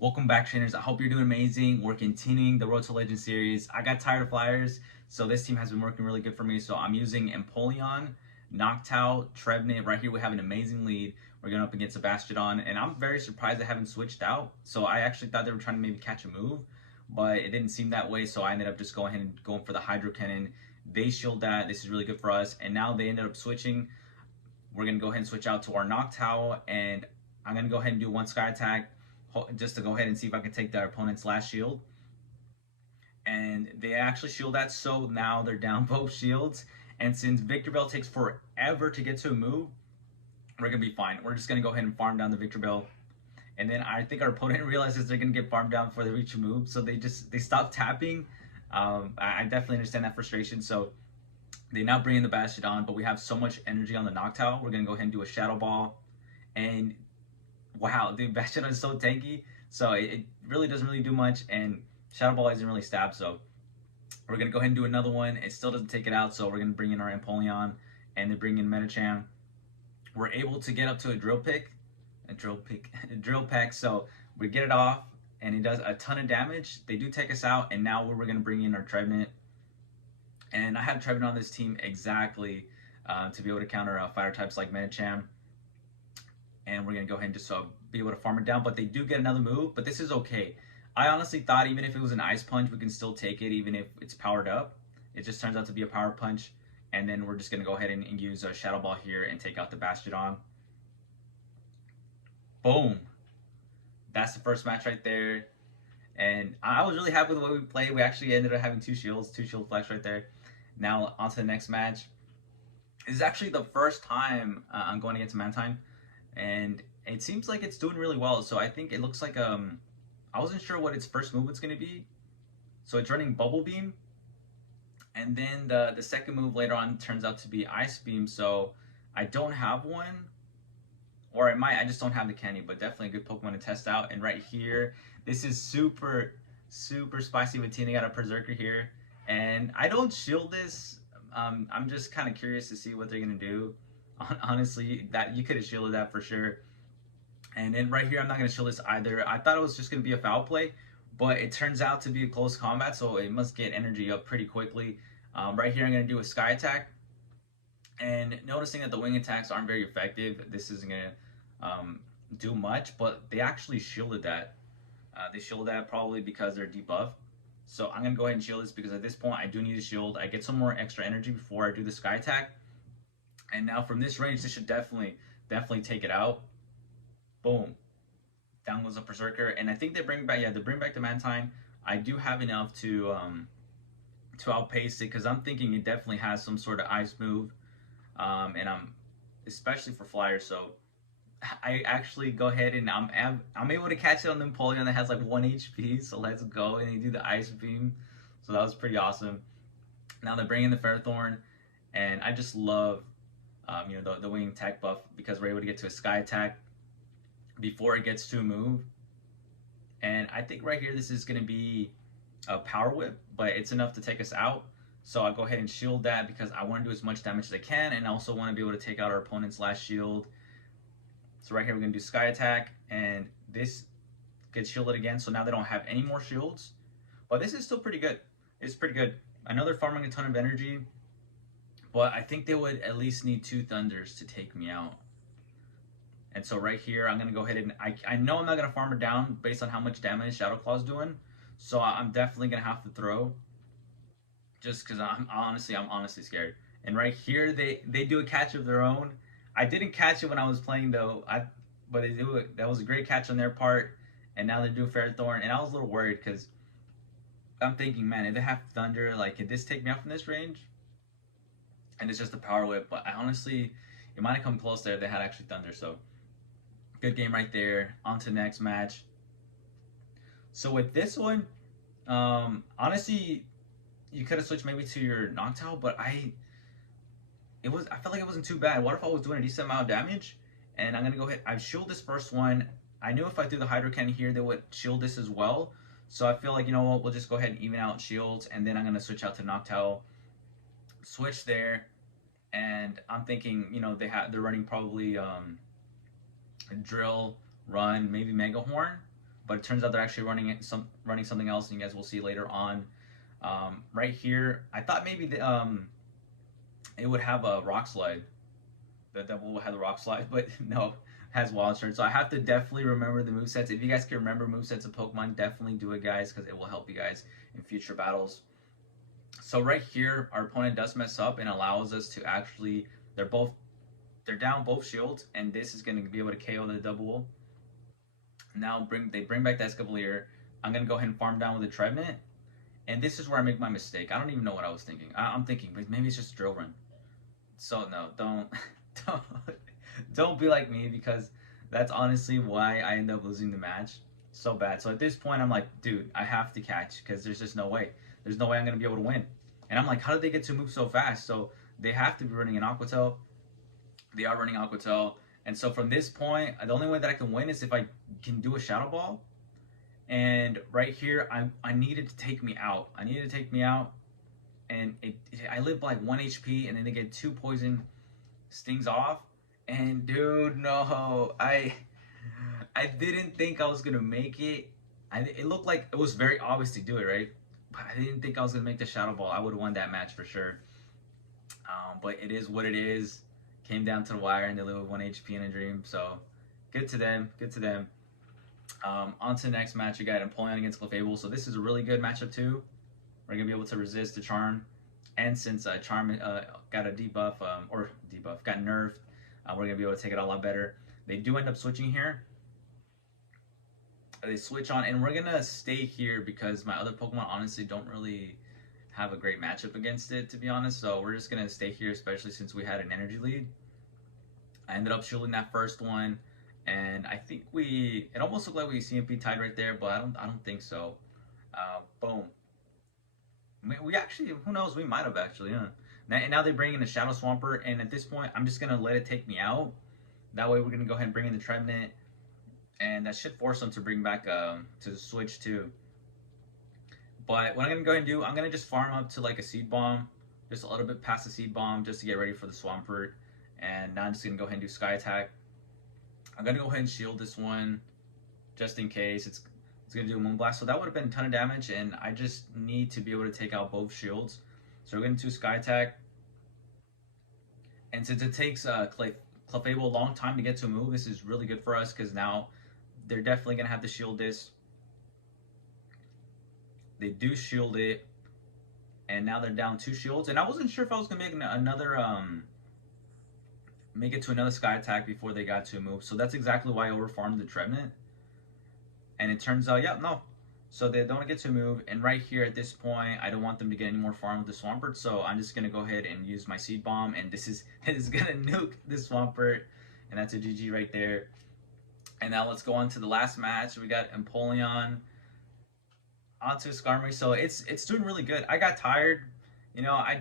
Welcome back, trainers. I hope you're doing amazing. We're continuing the Road to Legend series. I got tired of flyers, so this team has been working really good for me. So I'm using Empoleon, Noctowl, Trebnit. Right here we have an amazing lead. We're going up against a Bastiodon, and I'm very surprised they haven't switched out. So I actually thought they were trying to maybe catch a move, but it didn't seem that way. So I ended up just going ahead and going for the Hydro Cannon. They shield that. This is really good for us. And now they ended up switching. We're going to go ahead and switch out to our Noctowl, and I'm going to go ahead and do one Sky Attack just to go ahead and see if I can take their opponent's last shield. And they actually shield that, so now they're down both shields. And since Victreebel takes forever to get to a move, we're going to be fine. We're just going to go ahead and farm down the Victreebel. And then I think our opponent realizes they're going to get farmed down before they reach a move, so they stop tapping. I definitely understand that frustration. So they now bring in the Bastiodon, but we have so much energy on the Noctowl. We're going to go ahead and do a Shadow Ball. And wow, the Bastiodon is so tanky, so it really doesn't really do much, and Shadow Ball isn't really stab, so we're going to go ahead and do another one. It still doesn't take it out, so we're going to bring in our Empoleon, and then bring in Medicham. We're able to get up to a Drill Peck, so we get it off, and it does a ton of damage. They do take us out, and now we're going to bring in our Trebnit, and I have Trebnit on this team exactly to be able to counter fighter types like Medicham. And we're going to go ahead and just be able to farm it down. But they do get another move, but this is okay. I honestly thought even if it was an Ice Punch, we can still take it, even if it's powered up. It just turns out to be a Power Punch. And then we're just going to go ahead and use a Shadow Ball here and take out the Bastiodon. Boom. That's the first match right there. And I was really happy with the way we played. We actually ended up having two shield flex right there. Now on to the next match. This is actually the first time I'm going against Mantine. And it seems like it's doing really well. So I think it looks like I wasn't sure what its first move was going to be. So it's running Bubble Beam, and then the second move later on turns out to be Ice Beam. So I don't have one, or I just don't have the candy, but definitely a good Pokemon to test out. And right here, this is super spicy with Tina. Got a Berserker here, and I don't shield this. I'm just kind of curious to see what they're gonna do. Honestly, that you could have shielded that for sure. And then right here, I'm not going to shield this either. I thought it was just going to be a foul play, but it turns out to be a close combat, so it must get energy up pretty quickly. Right here, I'm going to do a Sky Attack. And noticing that the wing attacks aren't very effective, this isn't going to do much, but they actually shielded that. They shielded that probably because they're debuffed. So I'm going to go ahead and shield this because at this point, I do need a shield. I get some more extra energy before I do the Sky Attack. And now from this range, this should definitely take it out. Boom. Down goes a Berserker. And I think they bring back the Mantine. I do have enough to outpace it because I'm thinking it definitely has some sort of ice move. And I'm especially for flyers, so I actually go ahead and I'm able to catch it on the Empoleon that has like 1 HP. So let's go, and you do the Ice Beam. So that was pretty awesome. Now they're bringing the Ferrothorn, and I just love the wing attack buff because we're able to get to a Sky Attack before it gets to a move. And I think right here this is going to be a Power Whip, but it's enough to take us out. So I'll go ahead and shield that because I want to do as much damage as I can, and I also want to be able to take out our opponent's last shield. So right here we're going to do Sky Attack, and this gets shielded again, so now they don't have any more shields. But this is still pretty good. It's pretty good. I know they're farming a ton of energy, but I think they would at least need 2 Thunders to take me out. And so right here, I'm going to go ahead and I know I'm not going to farm it down based on how much damage Shadow Claw's doing. So I'm definitely going to have to throw just because I'm honestly scared. And right here, they do a catch of their own. I didn't catch it when I was playing though, but they do it. That was a great catch on their part. And now they're doing Ferrothorn. And I was a little worried because I'm thinking, man, if they have Thunder, like, could this take me out from this range? And it's just a Power Whip, but I honestly, it might have come close there if they had actually Thunder. So good game right there. On to the next match. So with this one, honestly, you could have switched maybe to your Noctowl, but I felt like it wasn't too bad. What if I was doing a decent amount of damage? And I'm gonna go ahead. I shield this first one. I knew if I threw the Hydro Cannon here, they would shield this as well. So I feel like, you know what, we'll just go ahead and even out shields, and then I'm gonna switch out to Noctowl. Switch there, and I'm thinking, they're running probably Drill, Run, maybe Mega Horn. but it turns out they're actually running something else, and you guys will see later on. Right here, I thought maybe it would have a rock slide. The double will have the rock slide, but no, it has wild charge. So I have to definitely remember the movesets. If you guys can remember movesets of Pokemon, definitely do it, guys, because it will help you guys in future battles. So right here, our opponent does mess up and allows us to actually, they're down both shields, and this is going to be able to KO the double. Now they bring back the Escavalier. I'm going to go ahead and farm down with the Trevenant, and this is where I make my mistake. I don't even know what I was thinking. I'm thinking, but maybe it's just a drill run. So no, don't don't don't be like me, because that's honestly why I end up losing the match so bad. So at this point, I'm like, dude, I have to catch, because there's just no way. There's no way I'm gonna be able to win. And I'm like, how did they get to move so fast? So they have to be running an Aqua Tail. They are running Aqua Tail. And so from this point, the only way that I can win is if I can do a Shadow Ball. And right here, I needed to take me out. I needed to take me out. And I live like 1 HP, and then they get 2 poison stings off. And dude, no, I didn't think I was gonna make it. It looked like it was very obvious to do it, right? But I didn't think I was gonna make the Shadow Ball. I would have won that match for sure. But it is what it is. Came down to the wire, and they live with 1 HP in a dream. So good to them. Good to them. On to the next match. We got Empoleon against Clefable. So this is a really good matchup too. We're gonna be able to resist the Charm, and since Charm got a debuff, got nerfed, we're gonna be able to take it a lot better. They do end up switching here. They switch on, and we're gonna stay here because my other Pokemon honestly don't really have a great matchup against it, to be honest. So we're just gonna stay here, especially since we had an energy lead. I ended up shielding that first one, and I think it almost looked like we CMP tied right there, but I don't think so. Boom. We actually, who knows? We might have actually, huh? Now they bring in a Shadow Swampert, and at this point, I'm just gonna let it take me out. That way, we're gonna go ahead and bring in the Trevenant, and that should force them to bring back to switch too. But what I'm gonna go ahead and do, I'm gonna just farm up to like a Seed Bomb, just a little bit past the Seed Bomb, just to get ready for the Swampert. And now I'm just gonna go ahead and do Sky Attack. I'm gonna go ahead and shield this one, just in case it's gonna do a Moonblast. So that would have been a ton of damage, and I just need to be able to take out both shields. So we're gonna do Sky Attack. And since it takes Clefable a long time to get to a move, this is really good for us, because now they're definitely gonna have to shield this. They do shield it, and now they're down 2 shields. And I wasn't sure if I was gonna make make it to another Sky Attack before they got to a move. So that's exactly why I overfarmed the Trevenant. And it turns out, yeah, no. So they don't get to move. And right here at this point, I don't want them to get any more farm with the Swampert. So I'm just going to go ahead and use my Seed Bomb. And this is going to nuke the Swampert. And that's a GG right there. And now let's go on to the last match. We got Empoleon onto Skarmory. So it's doing really good. I got tired. You know, I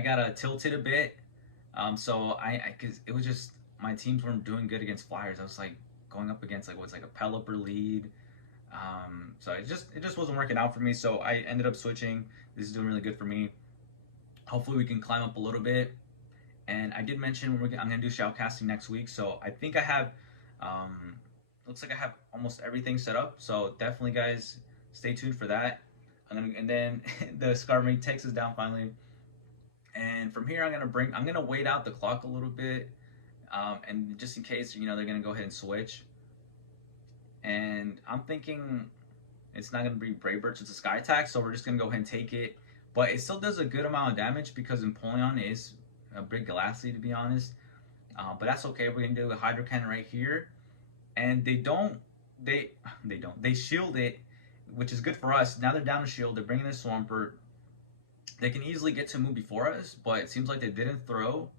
got tilted a bit. So because it was just, my teams weren't doing good against Flyers. I was like going up against like what's like a Pelipper lead. So it just wasn't working out for me. So I ended up switching. This is doing really good for me. Hopefully we can climb up a little bit. And I did mention I'm gonna do shoutcasting next week. So I think I have, looks like I have almost everything set up. So definitely, guys, stay tuned for that. And then the Skarmory takes us down finally. And from here, I'm gonna wait out the clock a little bit. And just in case, you know, they're going to go ahead and switch. And I'm thinking it's not going to be Brave Bird, it's a Sky Attack, so we're just going to go ahead and take it. But it still does a good amount of damage because Empoleon is a big Glassy, to be honest. But that's okay. We're going to do a Hydro Cannon right here. And they shield it, which is good for us. Now they're down to shield. They're bringing the Swampert. They can easily get to move before us, but it seems like they didn't throw.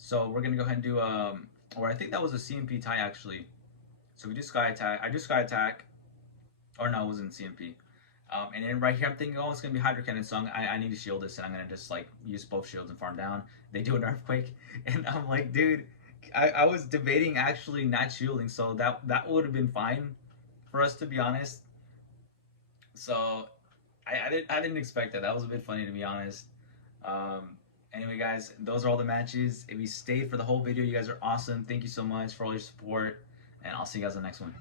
So we're gonna go ahead and do or I think that was a CMP tie actually. So we do Sky Attack. I do Sky Attack, or no, it wasn't CMP. And then right here I'm thinking, oh, it's gonna be Hydro Cannon, so I need to shield this, and I'm gonna just like use both shields and farm down. They do an Earthquake, and I'm like, dude, I was debating actually not shielding, so that would have been fine for us, to be honest. So I didn't expect that. That was a bit funny, to be honest. Anyway, guys, those are all the matches. If you stayed for the whole video, you guys are awesome. Thank you so much for all your support. and I'll see you guys in the next one.